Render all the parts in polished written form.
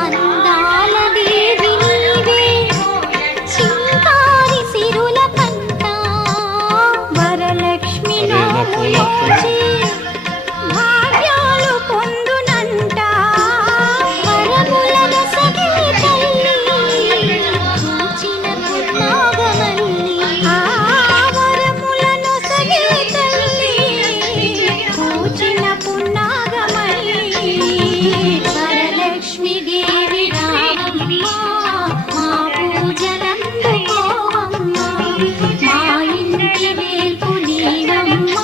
అందాల దేవి నీవే చింతారి సిరుల పంట వరలక్ష్మి నోములోచి భాగ్యాలు పొందునంట వరముల సగే తల్లి పూచిన పున్నాగమల్లి వరములను సగే తల్లి పూచిన పున్నాగమల్లి వరలక్ష్మి దేవి రావమ్మ మా పూజలందుకోవమ్మ మా ఇంటి వేల్పు నీవమ్మ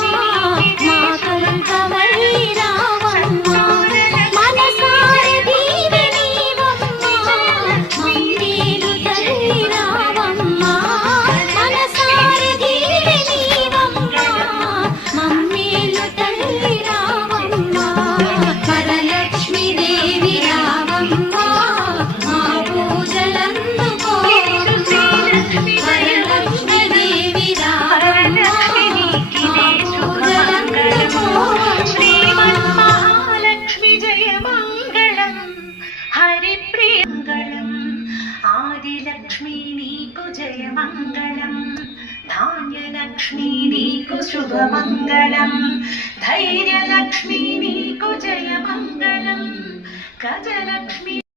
మా కల్పవల్లి రావమ్మ మనసార దీవె నీవమ్మ మమ్మేలు తల్లి రావమ్మ మనసార దీవె నీవమ్మ మమ్మేలు తల్లి రావమ్మ వరలక్ష్మి దేవి రావమ్మ మా పూజలందుకోవమ్మ వరలక్ష్మి దేవి రావమ్మ మహాలక్ష్మి జయ మంగళం హరిప్రియంగళం ఆదిలక్ష్మి నీకు జయ మంగళం ధాన్యలక్ష్మి నీకు శుభమంగళం ధైర్యలక్ష్మి నీకు జయ మంగళం గజలక్ష్మి